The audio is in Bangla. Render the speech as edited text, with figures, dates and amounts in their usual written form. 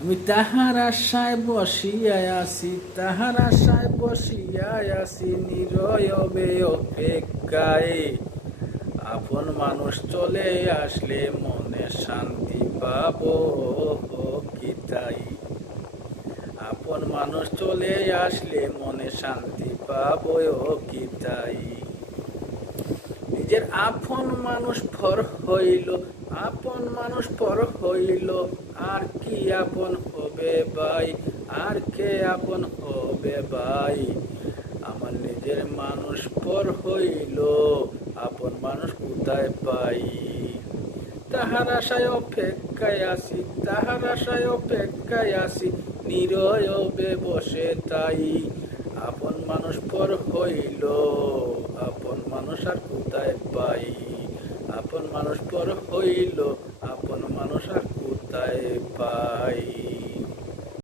আমি তাহার আশায় বসিয়ায় আছি, তাহার আশায় বসিয়ায় আছি, নিরয়বে অপেক্ষায়। আপন মানুষ চলে আসলে মনে শান্তি পাবো, কি তাই? আপন মানুষ চলে আসলে মনে শান্তি পাবো, কি তাই? নিজের আপন মানুষ পর হইল, আপন মানুষ পর হইল, আর কি আপন হবে ভাই? আর কে আপন হবে ভাই? আমার নিজের মানুষ পর হইল, আপন মানুষ কোথায় পাই? তাহার আশায় অপেক্ষায় আছি, তাহার আশায় অপেক্ষায় আছি, নীরবে বসে তাই। আপন মানুষ পর হইল, আপন মানুষ আর কোথায় পাই? আপন মানুষ পর হইল, আপন মানুষ আর কোথায় পাই?